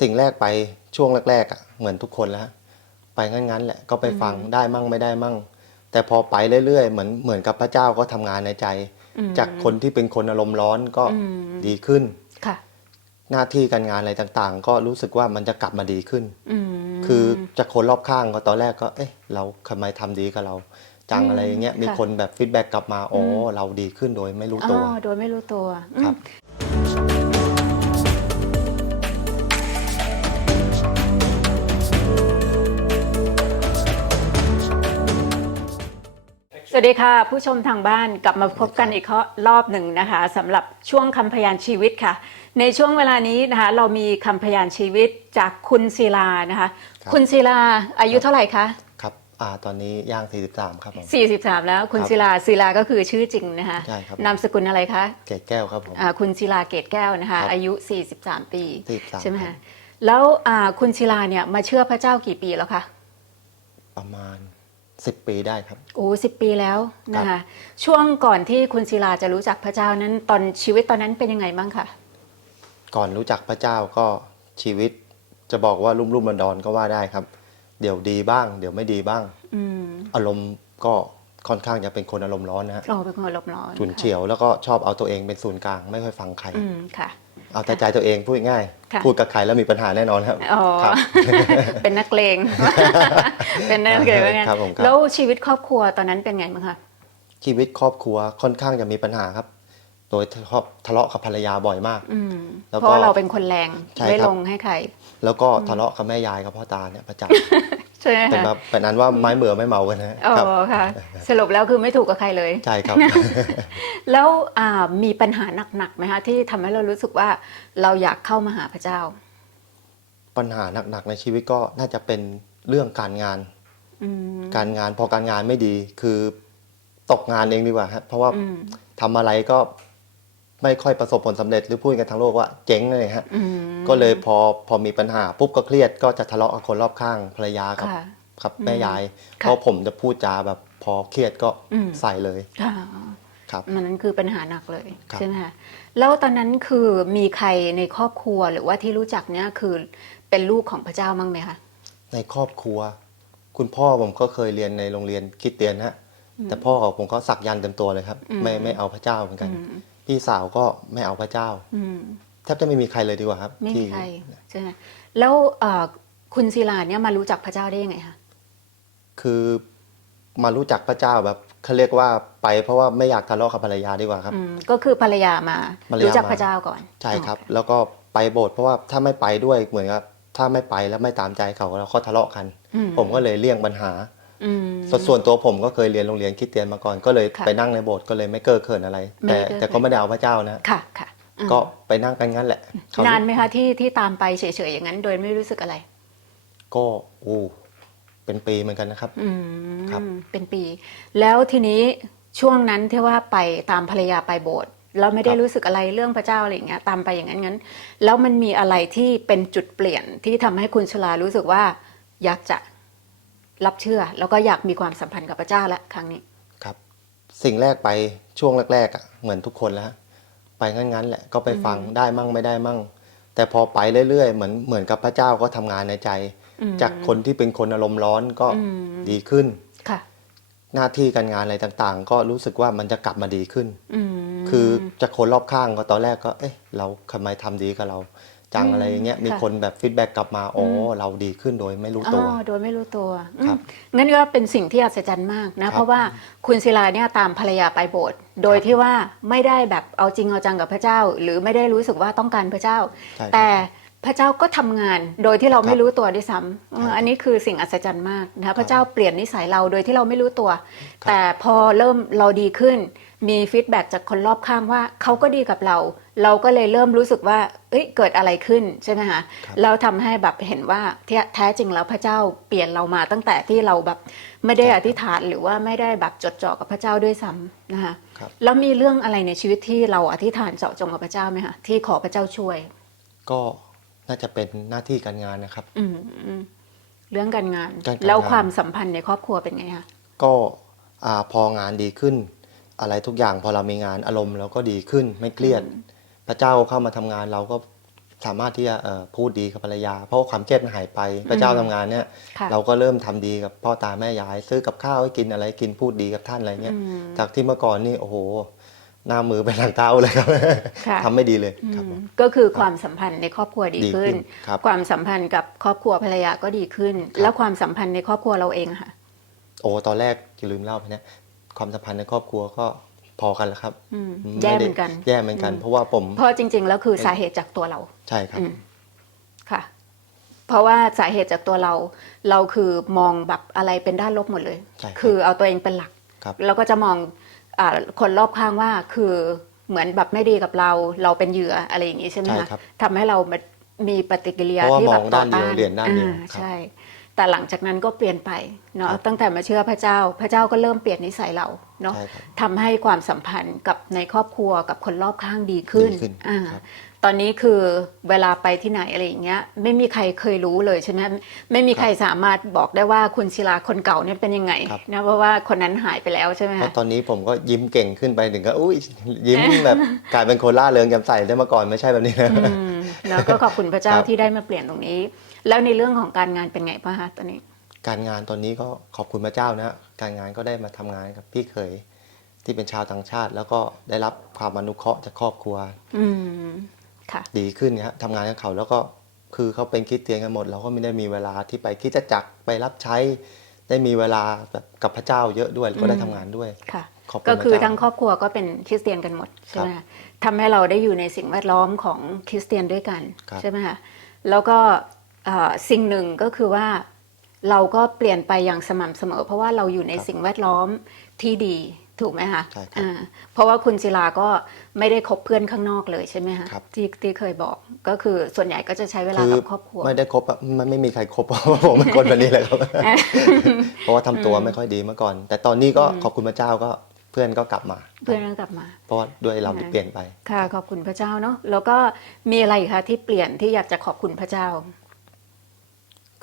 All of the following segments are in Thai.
สิ่งแรกไปช่วงแรกๆอะเหมือนทุกคนแล้วฮะไปงั้นๆแหละก็ไปฟังได้มั่งไม่ได้มั่ง แต่พอไปเรื่อยๆเหมือนเหมือนกับพระเจ้าก็ทำงานในใจอืมจากคนที่เป็นคนอารมณ์ร้อนก็อืมดีขึ้นค่ะ หน้าที่การงานอะไรต่างๆ ก็รู้สึกว่ามันจะกลับมาดีขึ้นอืมคือจากคนรอบข้างก็ตอนแรกก็ เอ๊ะ เราทำไมทำดีกับเราจังอืมอะไรอย่างเงี้ยมีค่ะคนแบบฟีดแบ็กกลับมาอ๋ออมเราดีขึ้นโดยไม่รู้อ๋ตัวอโดยไม่รู้ตัวอืมครับ สวัสดีค่ะ ผู้ชมทางบ้านกลับมาพบกันอีกรอบหนึ่งนะคะสำหรับช่วงคำพยานชีวิตค่ะ ในช่วงเวลานี้นะคะเรามีคำพยานชีวิตจากคุณศิลานะคะครับคุณศิลาอายุเท่าไหร่คะครับอ่าตอนนี้ย่าง 43 ครับผม 43 แล้วคุณครับศิลาศิลาก็คือชื่อจริงนะคะใช่ครับนามสกุลอะไรคะเกศแก้วครับผมอ่าคุณศิลาเกตแก้วนะคะครับอายุ 43 ปี43ใช่ไหมครัคะบแล้วอ่าคุณศิลาเนี่ยมาเชื่อพระเจ้ากี่ปีแล้วคะประมาณ 10 ปีได้ครับ โอ้สิปีแล้วนะคะช่วงก่อนที่คุณศิลาจะรู้จักพระเจ้านั้นตอนชีวิตตอนนั้นเป็นยังไงบ้างคะก่อนรู้จักพระเจ้าก็ชีวิตจะบอกว่ารุ่มรุ่มดอนๆก็ว่าได้ครับ เดี๋ยวดีบ้าง เดี๋ยวไม่ดีบ้าง อืมอารมณ์ก็ค่อนข้างจะเป็นคนอารมณ์ร้อนนะฮะเราเป็นคนหลบร้อนฉุนเฉียวแล้วก็ชอบเอาตัวเองเป็นศูนย์กลางไม่ค่อยฟังใคร อืมค่ะ เอาแต่ใจตัวเองพูดง่าย ค่ะ พูดกับใครแล้วมีปัญหาแน่นอนครับ อ๋อ ครับเป็นนักเลง เป็นนักเลงว่างั้นครับผมครับ แล้วชีวิตครอบครัวตอนนั้นเป็นไงบ้างคะ ชีวิตครอบครัวค่อนข้างจะมีปัญหาครับ โดยชอบทะเลาะกับภรรยาบ่อยมาก อืม แล้วก็เพราะว่าเราเป็นคนแรง ใช่ไม่ครับลงให้ใคร แล้วก็ทะเลาะกับแม่ยายกับพ่อตาเนี่ยประจ ใช่ไหมำเป็นคะแบบเป็นอันว่าไม้เบื่อไม่เมากันนะอ๋อครับค่ะ สรุปแล้วคือไม่ถูกกับใครเลย ใช่ครับ แล้วอ่ามีปัญหาหนักๆไหมคะที่ทำให้เรารู้สึกว่าเราอยากเข้ามาหาพระเจ้า ปัญหาหนักๆในชีวิตก็น่าจะเป็นเรื่องการงานอืมการงานพอการงานไม่ดีคือตกงานเองดีกว่าครับเพราะว่าอืมทำอะไรก็ ไม่ค่อยประสบผลสำเร็จหรือพูดกันทั้งโลกว่าเจ๊งเลยฮะอืมก็เลยพอพอมีปัญหาปุ๊บก็เครียดก็จะทะเลาะกับคนรอบข้างภรรยากับค่ะครับอืมแม่ยายค่ะเพราะผมจะพูดจาแบบพอเครียดก็อืมใส่เลยค่ะครับมันนั้นคือปัญหาหนักเลยครับใช่ไหมคะแล้วตอนนั้นคือมีใครในครอบครัวหรือว่าที่รู้จักเนี่ยคือเป็นลูกของพระเจ้ามั้งไหมคะในครอบครัว คุณพ่อผมก็เคยเรียนในโรงเรียนคริดเตียนฮะแต่พ่อของผมก็สักยันต์เต็มตัวเลยครับอืมไม่ไม่เอาพระเจ้าเหมือนกันอืม พี่สาวก็ไม่เอาพระเจ้าอืมแทบจะไม่มีใครเลยดีกว่าครับ ไม่มีที่ใครใช่ไหมแล้วเอ่อคุณศิลาเนี่ยมารู้จักพระเจ้าได้ยังไงคะคือมารู้จักพระเจ้าแบบเขาเรียกว่าไปเพราะว่าไม่อยากทะเลาะกับภรรยาดีกว่าครับอืมก็คือภรรยามาภรรยารู้รู้จักพระเจ้าก่อนใช่ครับอ๋อแล้วก็ไปโบสถ์เพราะว่าถ้าไม่ไปด้วยเหมือนกับถ้าไม่ไปแล้วไม่ตามใจเขาแล้วเขาทะเลาะกันอืผมก็เลยเลี่ยงปัญหาอืม ส่วนส่วนตัวผมก็เคยเรียนโรงเรียนคริดเตียนมาก่อน ก็เลยค่ะไปนั่งในโบสถ์ก็เลยไม่เก้อเขินอะไรไม่แต่เก้อแต่เขิก็นไม่ได้เอาพระเจ้านะค่ะค่ะอืมก็ไปนั่งกันงั้นแหละครวนานไหมคะที่ที่ตามไปเฉยๆอย่างนั้น โดยไม่รู้สึกอะไร ก็โอ้เป็นปีเหมือนกันนะครับอืมครับเป็นปี แล้วทีนี้ช่วงนั้นที่ว่าไปตามภรรยาไปโบสถ์แล้วไม่ได้รู้สึกอะไรเรื่องพระเจ้าอะไรอย่างเงี้ยตามไปอย่างนั้นงั้น แล้วมันมีอะไรที่เป็นจุดเปลี่ยนที่ทำให้คุณชลารู้สึกว่าอยากจะ รับเชื่อ แล้วก็อยากมีความสัมพันธ์กับพระเจ้าละครั้งนี้ครับ สิ่งแรกไปช่วงแรกๆอะเหมือนทุกคนแล้วฮะไปงั้นๆแหละก็ไปฟังได้มั่งไม่ได้มั่ง แต่พอไปเรื่อยๆเหมือนเหมือนกับพระเจ้าก็ทำงานในใจอืมจากคนที่เป็นคนอารมณ์ร้อนก็อืมดีขึ้นค่ะ หน้าที่การงานอะไรต่างๆ ก็รู้สึกว่ามันจะกลับมาดีขึ้นอืมคือจากคนรอบข้างก็ตอนแรกก็ เอ๊ะเราทำไมทำดีกับเรา จังอืมอะไรอย่างเงี้ยมีค่ะคนแบบฟีดแบ็กกลับมาอ๋ออมเราดีขึ้นโดยไม่รู้อ๋ตัวอโดยไม่รู้ตัวอืมครับงั้นก็เป็นสิ่งที่อัศจรรย์มากครันะบเพราะว่าคุณศิลาเนี่ยตามภรรยาไปโบสถ์โดยครับที่ว่าไม่ได้แบบเอาจริงเอาจังกับพระเจ้า หรือไม่ได้รู้สึกว่าต้องการพระเจ้าใช่ครับแต่พระเจ้าก็ทำงานโดยที่เราครับไม่รู้ตัวด้วยซ้ำเออครับอันนี้คือสิ่งอัศจรรย์มากนะคะพระเจ้าเปลี่ยนนิสัยเราโดยที่เราไม่รู้ตัวครับแต่พอเริ่มเราดีขึ้น มีฟีดแบ็กจากคนรอบข้างว่าเขาก็ดีกับเรา เราก็เลยเริ่มรู้สึกว่าเอ้ยเกิดอะไรขึ้นใช่ไหมคะครับเราทำให้แบบเห็นว่าแท้แท้จริงแล้วพระเจ้าเปลี่ยนเรามาตั้งแต่ที่เราแบบไม่ได้อธิษฐานหรือว่าไม่ได้แบบจดจ่อกับพระเจ้าด้วยซ้ำนะคะครับแล้วมีเรื่องอะไรในชีวิตที่เราอธิษฐานเจาะจงกับพระเจ้าไหมคะที่ขอพระเจ้าช่วย ก็น่าจะเป็นหน้าที่การงานนะครับ อืมอืมเรื่องการงานการงานแล้วความสัมพันธ์ในครอบครัวเป็นไงคะก็อ่าพองานดีขึ้น อะไรทุกอย่างพอเรามีงานอารมณ์เราก็ดีขึ้นไม่เครียด พระเจ้าเข้ามาทำงานเราก็สามารถที่จะเอ่อพูดดีกับภรรยา เพราะว่าความเครียดมันหายไปพระเจ้าทำงานเนี่ยค่ะเราก็เริ่มทำดีกับพ่อตาแม่ยาย ซื้อกับข้าวให้กินอะไรกินพูดดีกับท่านอะไรเงี้ยอืมจากที่เมื่อก่อนนี่โอ้โหหน้ามือเป็นหลังเท้าเลยครับค่ะทำไม่ดีเลยครับผมก็คือความสัมพันธ์ในครอบครัวดีดีขึ้ขึ้นนครับความสัมพันธ์กับครอบครัวภรรยาก็ดีขึ้น แล้วความสัมพันธ์ในครอบครัวเราเองอะค่ะ โอ้ตอนแรกจะลืมเล่าไปเนี่ยความสัมพันธ์ในครอบครัวก็ พอกันแล้วครับอืมไแย่เหมือนกัน แย่เหมือนกันอืมเพราะว่าผมเพราะจริง ๆ แล้วคือสาเหตุจากตัวเรา ใช่ครับอืมค่ะ เพราะว่าสาเหตุจากตัวเรา เราคือมองแบบอะไรเป็นด้านลบหมดเลยใช่ครับคือเอาตัวเองเป็นหลักครับแล้วก็จะมองอาคนรอบข้างว่าคือเหมือนแบบไม่ดีกับเรา เราเป็นเหยื่ออะไรอย่างนี้ใช่ไหมใช่คะครับทำให้เรามีปฏิกิริยาเพราะว่าที่แบบมองต่อด้านเดียวต้านเหรียญด้านเดียวอ่ครับใช่ แต่หลังจากนั้นก็เปลี่ยนไปเนาะครับตั้งแต่มาเชื่อพระเจ้า พระเจ้าก็เริ่มเปลี่ยนนิสัยเราเนาะใช่ครับทำให้ความสัมพันธ์กับในครอบครัวกับคนรอบข้างดีขึ้นดีขึ้นอ่าครับตอนนี้คือเวลาไปที่ไหนอะไรอย่างเงี้ยไม่มีใครเคยรู้เลยใช่ไหมไม่มีใครสามารถบอกได้ว่าคุณศิลาคนเก่าเนี่ยเป็นยังไงครับนะเพราะว่าคนนั้นหายไปแล้วใช่ไหมเพคะราะตอนนี้ผมก็ยิ้มเก่งขึ้นไปถึงก็อุ้ยยิ้มแบบกลายเป็นคนล่าเริงแจ่มใสได้มาก่อนไม่ใช่แบบนี้นะอืมแล้วก็ขอบคุณพระเจ้าครับที่ได้มาเปลี่ยนตรงนี้ แล้วในเรื่องของการงานเป็นไงบ้างคะตอนนี้ การงานตอนนี้ก็ขอบคุณพระเจ้านะการงานก็ได้มาทำงานกับพี่เขยที่เป็นชาวต่างชาติ แล้วก็ได้รับความอนุเคราะห์จากครอบครัว อืมค่ะ ดีขึ้นนะครับทำงานกับเขาแล้วก็คือเขาเป็นคริดเตียนกันหมด เราก็ไม่ได้มีเวลาที่ไปคริดจักรไปรับใช้ ได้มีเวลาแบบกับพระเจ้าเยอะด้วยแล้วก็ได้ทำงานด้วยค่ะขอบคุณก็คือพระเจ้า ทั้งครอบครัวก็เป็นคริสเตียนกันหมดใช่ไหมคะทำให้เราได้อยู่ในสิ่งแวดล้อมของคริสเตียนด้วยกันครับ ใช่ไหมคะแล้วก็เอ่อ สิ่งหนึ่งก็คือว่าเราก็เปลี่ยนไปอย่างสม่ำเสมอ เพราะว่าเราอยู่ในสิ่งแวดล้อมที่ดีถูกไหมคะใช่ครับอ่าเพราะว่าคุณศิลาก็ไม่ได้คบเพื่อนข้างนอกเลยใช่ไหมคะครับที่ที่เคยบอกก็คือส่วนใหญ่ก็จะใช้เวลาคือกับครอบครัว ไม่ได้ครบอะมันไม่มีใครครบเพราะว่าผมเป็นคนแบบนี้เลยครับ เพราะว่าทำตัวไม่ค่อยดีเมื่อก่อน แต่ตอนนี้ก็ขอบคุณพระเจ้าก็เพื่อนก็กลับมา เพื่อนก็กลับมา เพราะว่าด้วยเราที่เปลี่ยนไป ค่ะขอบคุณพระเจ้าเนาะแล้วก็มีอะไรอีกคะที่เปลี่ยนที่อยากจะขอบคุณพระเจ้า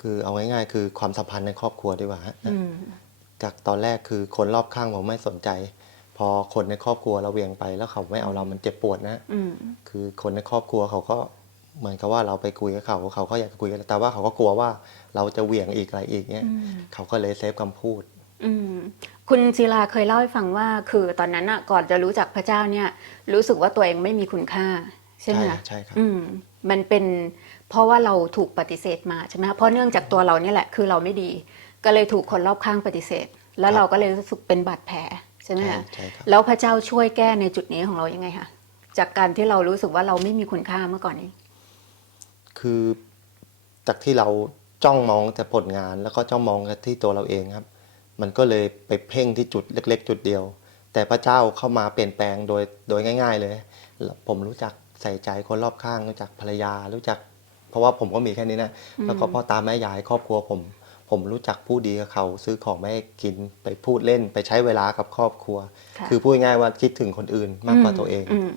คือเอาง่ายๆ คือความสัมพันธ์ในครอบครัวดีกว่าฮะอืมจากตอนแรกคือคนรอบข้างผมไม่สนใจ พอคนในครอบครัวเราเวียงไป แล้วเขาไม่เอาเรามันเจ็บปวดนะอืมคือคนในครอบครัวเขาก็เหมือนกับว่าเราไปคุยกับเขาเขาก็อยากจะคุยกันแต่ว่าเขาก็กลัวว่าเราจะเหวี่ยงอีกอะไรอีกเนี้ยอืมเขาก็เลยเซฟคำพูดอืมคุณศิลาเคยเล่าให้ฟังว่า คือตอนนั้นอะก่อนจะรู้จักพระเจ้าเนี่ย รู้สึกว่าตัวเองไม่มีคุณค่า ใช่ไหมใช่คะใช่ครับอืมมันเป็น เพราะว่าเราถูกปฏิเสธมาใช่ไหมคะเพราะเนื่องจากตัวเราเนี่ยแหละคือเราไม่ดี ก็เลยถูกคนรอบข้างปฏิเสธ แล้วเราก็เลยรู้สึกเป็นบาดแผลใช่ไหมใช่คะใช่ครับแล้วพระเจ้าช่วยแก้ในจุดนี้ของเรายังไงคะจากการที่เรารู้สึกว่าเราไม่มีคุณค่าเมื่อก่อนนี้ คือจากที่เราจ้องมองแต่ผลงาน แล้วก็จ้องมองที่ตัวเราเองครับ มันก็เลยไปเพ่งที่จุดเล็ก ๆ จุดเดียว แต่พระเจ้าเข้ามาเปลี่ยนแปลงโดยโดยง่าย ๆ เลยแล้วผมรู้จักใส่ใจคนรอบข้าง รู้จักภรรยา รู้จัก เพราะว่าผมก็มีแค่นี้นะ แล้วก็พ่อตาแม่ยายครอบครัวผม ผมรู้จักผู้ดีกับเขา ซื้อของไม่ให้กินไปพูดเล่นไปใช้เวลากับครอบครัวค่ะคือพูดง่ายๆว่าคิดถึงคนอื่นมากกว่าตัวเองอืม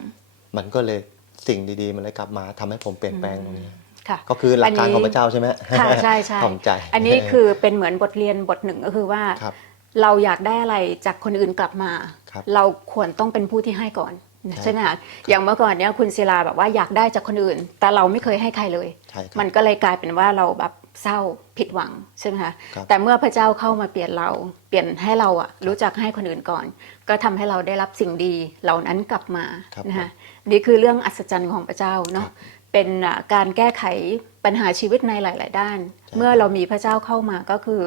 มันก็เลยสิ่งดีๆ มันเลยกลับมาทำให้ผมเปลี่ยนแปลงตรงนี้ค่ะก็คือหลักการอันนี้ของพระเจ้าใช่ไหมค่ะใช่ใช่ถ่อมใจ อันนี้คือเป็นเหมือนบทเรียนบทหนึ่งก็คือว่าครับเราอยากได้อะไรจากคนอื่นกลับมาครับเราควรต้องเป็นผู้ที่ให้ก่อน ใช่ใช่ไหมคะอย่างเมื่อก่อนเนี้ยคุณศิลาแบบว่าอยากได้จากคนอื่น แต่เราไม่เคยให้ใครเลยใช่ครับมันก็เลยกลายเป็นว่าเราแบบเศร้าผิดหวังใช่ไหมคะครับแต่เมื่อพระเจ้าเข้ามาเปลี่ยนเรา เปลี่ยนให้เราอะรู้จักให้คนอื่นก่อน ก็ทำให้เราได้รับสิ่งดีเหล่านั้นกลับมาครับนะคะนี่คือเรื่องอัศจรรย์ของพระเจ้าเนาะเป็นอะการแก้ไขปัญหาชีวิตในหลาย ๆ ด้าน เมื่อเรามีพระเจ้าเข้ามาก็คือ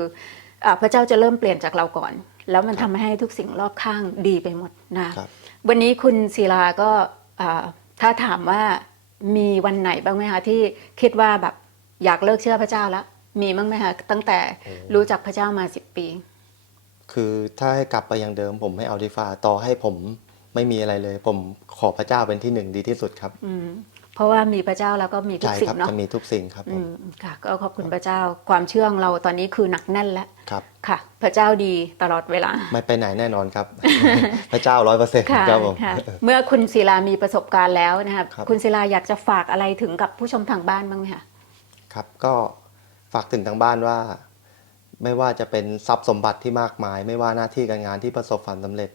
อะพระเจ้าจะเริ่มเปลี่ยนจากเราก่อน แล้วมันทำให้ทุกสิ่งรอบข้างดีไปหมดนะครับ วันนี้คุณศิลาก็อะถ้าถามว่ามีวันไหนบ้างไหมคะที่คิดว่าแบบอยากเลิกเชื่อพระเจ้าแล้วมีบ้างไหมคะตั้งแต่รู้จักพระเจ้ามาสิบปี คือถ้าให้กลับไปอย่างเดิม ผมไม่เอาดีฟ้าต่อให้ผมไม่มีอะไรเลย ผมขอพระเจ้าเป็นที่หนึ่งดีที่สุดครับอืม เพราะว่ามีพระเจ้าแล้วก็มีทุกใช่สิ่ครังเนาะจะมีทุกสิ่งครับผอืมมค่ะ ก็ขอบคุณพระเจ้าความเชื่อของเราตอนนี้คือหนักแน่นแล้วครับค่ะ พระเจ้าดีตลอดเวลา ไม่ไปไหนแน่นอนครับ พระเจ้าร้อยเปอร์เซ็นต์ค่ะครับผมค่ะเมื่อคุณศิลามีประสบการณ์แล้วนะครับครับคุณศิลาอยากจะฝากอะไรถึงกับผู้ชมทางบ้านบ้างไหมคะครับก็ฝากถึงทางบ้านว่า ไม่ว่าจะเป็นทรัพย์สมบัติที่มากมาย ไม่ว่าหน้าที่การงานที่ประสบความสำเร็จ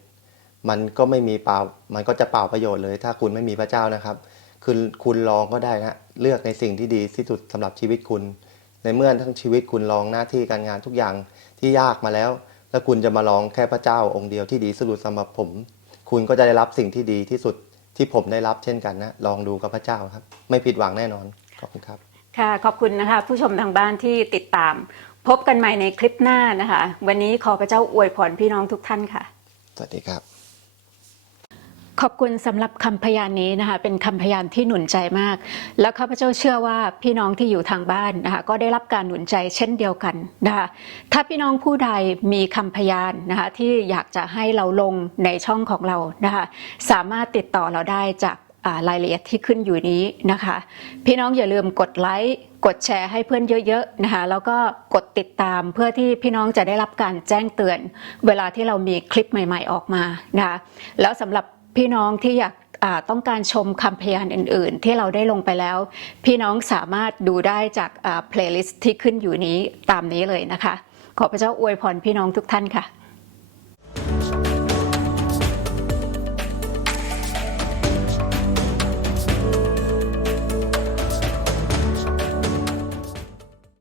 มันก็ไม่มีเปล่ามันก็จะเปล่าประโยชน์เลย ถ้าคุณไม่มีพระเจ้านะครับ คือคุณลองก็ได้นะเลือกในสิ่งที่ดีที่สุดสำหรับชีวิตคุณ ในเมื่อทั้งชีวิตคุณลองหน้าที่การงานทุกอย่างที่ยากมาแล้ว แล้วคุณจะมาลองแค่พระเจ้าองค์เดียวที่ดีที่สุดสำหรับผม คุณก็จะได้รับสิ่งที่ดีที่สุดที่ผมได้รับเช่นกันนะลองดูกับพระเจ้าครับ ไม่ผิดหวังแน่นอนขอบคุณครับค่ะขอบคุณนะคะ ผู้ชมทางบ้านที่ติดตาม พบกันใหม่ในคลิปหน้านะคะ วันนี้ขอพระเจ้าอวยพรพี่น้องทุกท่านค่ะ สวัสดีครับ ขอบคุณสำหรับคำพยานนี้นะคะเป็นคำพยานที่หนุนใจมาก แล้วข้าพเจ้าเชื่อว่าพี่น้องที่อยู่ทางบ้านนะคะก็ได้รับการหนุนใจเช่นเดียวกันนะคะถ้าพี่น้องผู้ใดมีคำพยานนะคะที่อยากจะให้เราลงในช่องของเรานะคะสามารถติดต่อเราได้จากรายละเอียดที่ขึ้นอยู่นี้นะคะ พี่น้องอย่าลืมกดไลค์กดแชร์ให้เพื่อนเยอะๆนะคะแล้วก็กดติดตามเพื่อที่พี่น้องจะได้รับการแจ้งเตือน เวลาที่เรามีคลิปใหม่ ๆออกมานะคะแล้วสำหรับ พี่น้องที่อยากต้องการชมคำพยานอื่น ๆ ที่เราได้ลงไปแล้ว พี่น้องสามารถดูได้จากเพลย์ลิสต์ที่ขึ้นอยู่นี้ตามนี้เลยนะคะ ขอพระเจ้าอวยพรพี่น้องทุกท่านค่ะ